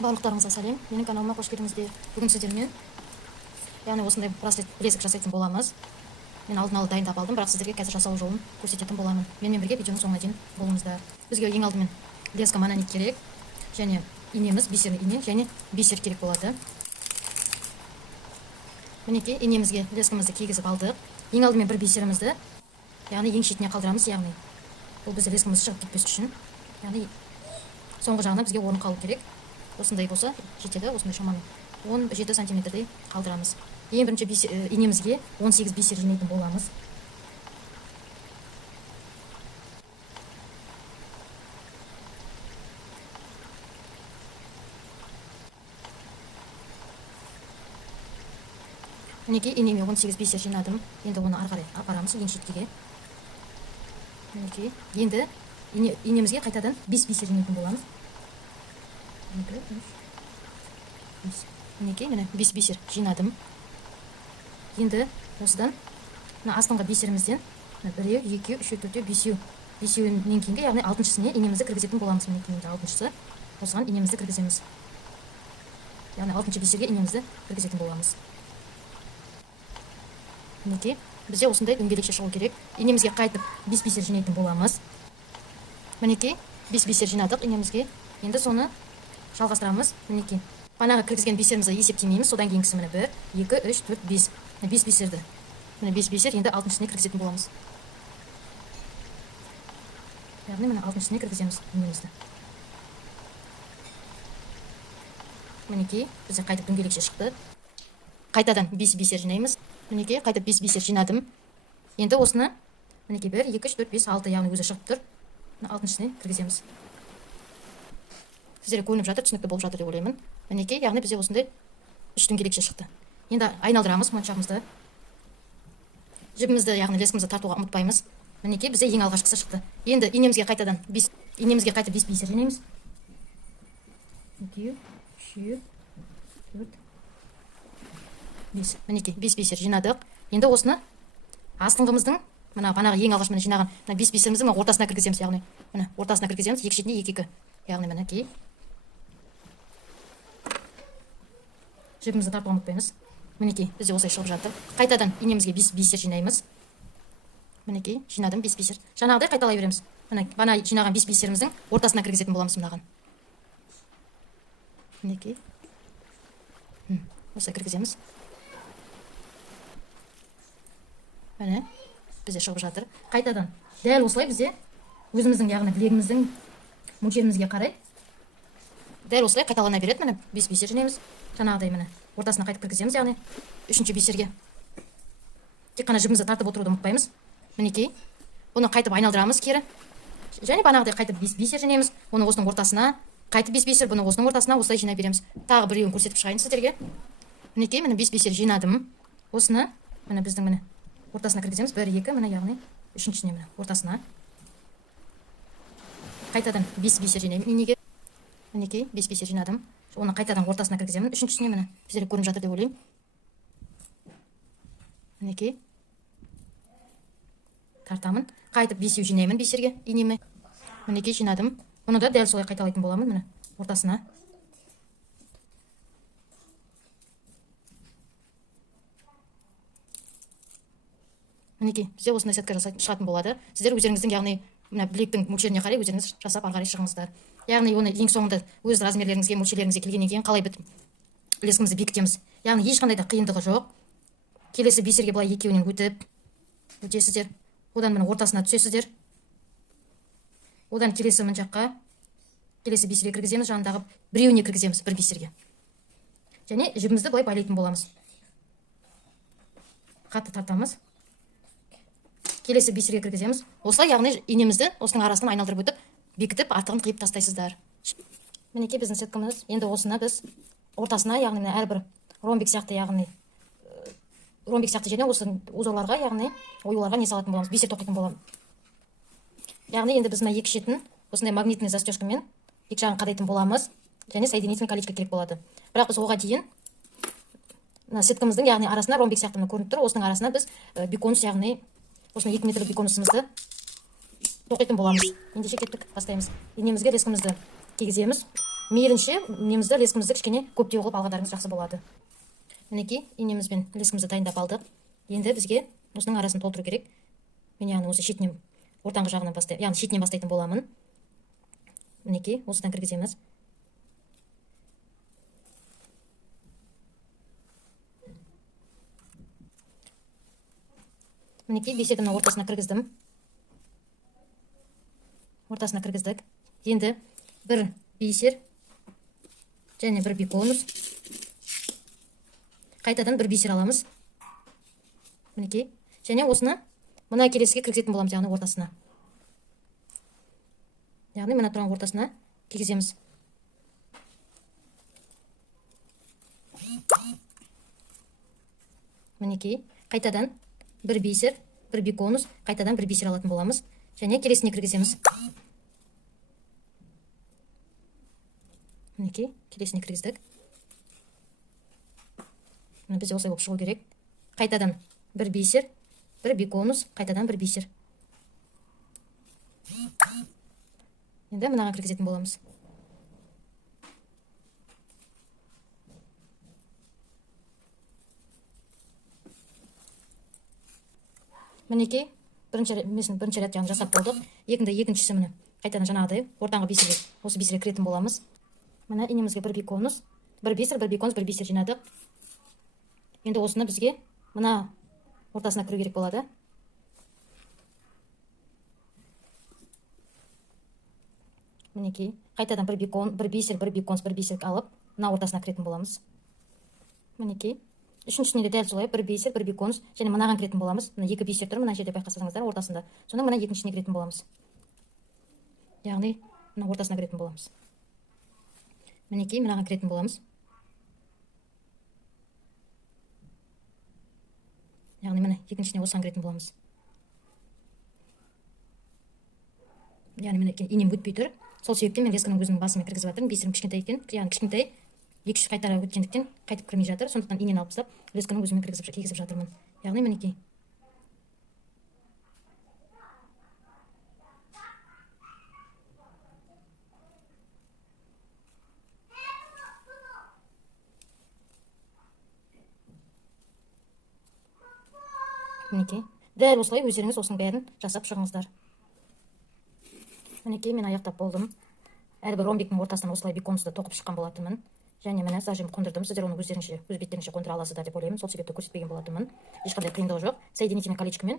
Барлықтарыңызға сәлем. Менің каналыма қош келдіңіздер. Бүгін сіздермен яғни осындай браслет білезік жасайтын боламыз. Мен алдын ала дайындап алдым, бірақ сіздерге қазір жасау жолын көрсететін боламын. Менімен бірге видеоның соңына дейін болыңыздар. Бізге ең алдымен леска мононит керек, және инеміз, бисер ине және бисер керек болады. Мінекей инемізге лескамызды кигізіп алдық. Ең алдымен бір бисерімізді, яғни ең шетіне қалдырамыз, яғни бұл бізде лескамыз шығып кетпес үшін. Яғни соңғы жағына бізге орын қалу керек. Осындай болса жетеді, осындай шамамен 17 сантиметрдей қалдырамыз. Ең бірінші инемізге 18 бисер жинайтын боламыз. Мінекей инеме 18 бисер жинадым. Енді оны ары қарай апарамыз ең шеткеге. Мінекей енді инемізге қайтадан 5 бисер жинайтын боламыз. Мінекей міне 5 бисер жинадым. Енді осыдан астыңғы бисерімізден 1, 2, 3, 4, 5 бесеуінен кейінгі, яғни 6-шысына инемізді кіргізетін боламыз. Мінекей 6-шысы осыған инемізді кіргіземіз. Яғни 6-шы бисерге инемізді кіргізетін боламыз. Мінекей бізде осындай дөңгелекше шығу керек. Инемізге қайтып 5 бисер жинайтын боламыз. Мінекей 5 бисер жинадық инемізге. Енді соны жалғастырамыз. Мінекей банағы кіргізген бисерімізді есептемейміз. Содан кейінгісі міне 1, 2, 3, 4, 5. 5 бисерді. Міне 5 бисер енді 6-шысына кіргізетін боламыз. Яғни міне 6-шысына кіргіземіз инемізді. Мінекей бізде қайтып дөңгелекше шықты. Қайтадан 5 бисер жинаймыз. Мінекей қайтып 5 бисер жинадым. Енді осыны мінекей 1, 2, 3, 4, 5, 6 яғни өзі шығып тұр. 6-шысына кіргіземіз. Сіздерге көрініп жатыр, түсінікті болып жатыр деп ойлаймын. Мінекей, яғни бізде осындай 3 дөңгелекше шықты. Енді айналдырамыз моншағымызды. Жібімізді, яғни лескамызды тартуға ұмытпаймыз. Мінекей бізде ең алғашқысы шықты. Енді инемізге қайтып 5 бисер жинаймыз. 2, 3, 4, 5. Мінекей 5 бисер жинадық. Енді осыны астыңғымыздың банағы ең алғаш жинаған 5 бисеріміздің ортасына кіргіземіз, яғни ортасына кіргіземіз, екі шетіне 2-2. Яғни мінекей жібімізді тартуға ұмытпаймыз. Мінекей бізде осылай шығып жатыр. Қайтадан инемізге 5 бисер жинаймыз. Мінекей жинадым 5 бисер. Жаңағыдай қайталай береміз. Бана жинаған 5 бисеріміздің ортасына кіргізетін боламыз мынаған. Мінекей осылай кіргіземіз. Міне бізде шығып жатыр. Қайтадан дәл осылай бізде өзіміздің, яғни білегіміздің мөлшерімізге қарай дәл осылай қайталана береді. Міне 5 бисер жинаймыз. Жаңағыдай міне ортасына қайтып кіргіземіз, яғни 3-ші бисерге. Тек қана жібімізді тартып отыруды ұмытпаймыз. Мінекей бұны қайтып айналдырамыз кері. Және банағыдай қайтып 5 бисер жинаймыз. Оны осының ортасына, қайтып 5 бисер, бұны осының ортасына осылай жинай береміз. Тағы біреуін көрсетіп шығайын сіздерге. Мінекей міне 5 бисер жинадым. Осыны міне біздің міне ортасына кіргіземіз. 1, 2, міне яғни 3-шісіне міне ортасына. Қайтадан 5 бисер жинаймын инеге. Мінекей 5 бисер жинадым. Оны қайтадан ортасына кіргіземін. 3-шісіне міне сіздерге көрініп жатыр деп ойлаймын. Мінекей тартамын. Қайтып 5 жинаймын бисерге инеме. Мінекей жинадым. Оны да дәл солай қайталайтын боламын міне ортасына. Мінекей бізде осындай сетка шығатын болады. Сіздер өздеріңіздің, яғни білектің мөлшеріне қарай өздеріңіз жасап ары қарай шығыңыздар. Яғни оны ең соңында өз размерлеріңізге, мөлшерлеріңізге келгеннен кейін қалай лескамызды бекітеміз. Яғни ешқандай да қиындығы жоқ. Келесі бисерге былай екеуінен өтесіздер. Одан міне ортасына түсесіздер. Одан келесі жаққа келесі бисерге кіргіземіз, жанындағы біреуіне кіргіземіз, бір бисерге. Және жібімізді былай байлайтын боламыз. Қатты тартамыз. Келесі бисерге кіргіземіз. Осылай, яғни инемізді осының арасынан айналдырып өтіп, бекітіп, артығын қиып тастайсыздар. Мінекей біздің сеткамыз. Енді осыны біз ортасына, яғни әрбір ромбик сияқты, яғни және осы узорларға, яғни оюларға не салатын боламыз, бисер тоқитын боламыз. Яғни енді біз екі шетін осындай магнитный застежкамен екі жағын қадайтын боламыз, және соединительный колечко керек болады. Бірақ біз оға дейін сеткамыздың, яғни арасына ромбик сияқты көрініп тұр. Осының арасына біз беконус, яғни осыны 2 метрлік беконусымызды тоқитын боламыз. Ендеше кеттік, бастаймыз. Инемізге лескамызды кигіземіз. мейлінше немізді лескімізді кішкене көптеу қылып алғандарыңыз жақсы болады. Мінекей инемізбен лескімізді дайындап алдық. Енді бізге осының арасын толтыру керек. Мен яғни осы шетінен ортаңғы жағынан яғни шетінен бастайтын боламын. Мінекей осыдан кіргіземіз. Мінекей бесердің ортасына кіргіздім. Ортасына кіргіздік. Енді бір бисер және бір биконус. Қайтадан бір бисер аламыз. Мінекей. Және осыны мына келесіге кіргізетін боламыз, яғни ортасына. Яғни мына тұрған ортасына кигіземіз. Мінекей. Қайтадан бір бисер, бір биконус, қайтадан бір бисер алатын боламыз. Және келесіне кіргіземіз. Мінекей, келесіне кіргіздік. Бізде осылай болып шығу керек. Қайтадан бір бисер, бір биконус, қайтадан бір бисер. Енді мынаға кіргізетін боламыз. Мінекей, бірінші рет жасап болдық. Екіншісі міне қайтадан жаңағыдай ортаңғы бисерге, осы бисерге кіретін боламыз. Міне инемізге бір биконус, бір бисер, бір биконус, бір бисер жинадық. Енді осыны бізге мына ортасына кіру керек болады. Мінекей, қайтадан бір бисер, бір биконус, бір бисер алып, мына ортасына кіретін боламыз. Мінекей, үшіншісіне де дәл солай бір бисер, бір биконус, және мынаған кіретін боламыз. Мына екі бисер тұр, мына жерде байқасаңыздар ортасында. Соның мына екіншісіне кіретін боламыз. Яғни мына ортасына кіретін боламыз. Мінекей, мынаған кіретін боламыз. Яғни міне екіншісіне осыған кіретін боламыз. Яғни міне инем өтпей тұр. Сол себептен мен лесканың өзінің басымен кіргізіп жатырмын. Бисерім кішкентай екен, яғни кішкентай, екі-үш қайтара өткендіктен қайтып кірмей жатыр. Сондықтан инені алып тастап, лесканың өзімен кигізіп жатырмын. Яғни мінекей. Мінекей. Дәл осылай өздеріңіз осының бәрін жасап шығыңыздар. Мінекей, мен аяқтап болдым. Әрбір ромбиктің ортасынан осылай биконусты тоқып шыққан болатынмын. Және міне зажим қондырдым. Сіздер оны өздеріңізше, өз беттеріңізше қондыра аласыздар деп ойлаймын. Сол себепті көрсетпеген болатынмын. Ешқандай қиындығы жоқ. Соединительный колечкомен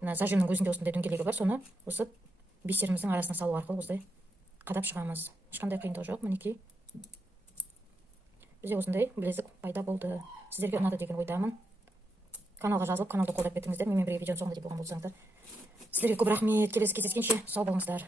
мына зажимнің өзінде осындай дөңгелегі бар. Соны осы бисеріміздің арасына салу арқылы осылай қадап шығамыз. Ешқандай қиындығы жоқ. Мінекей. Бізде осындай білезік пайда болды. Сіздерге ұнады деген ойдамын. Каналға жазылып, каналды қолдап кетіңіздер. Менімен бірге видеоны соңына дейін болған болсаңыздар. Сіздерге көп рахмет. Келесі кездескенше сау болыңыздар.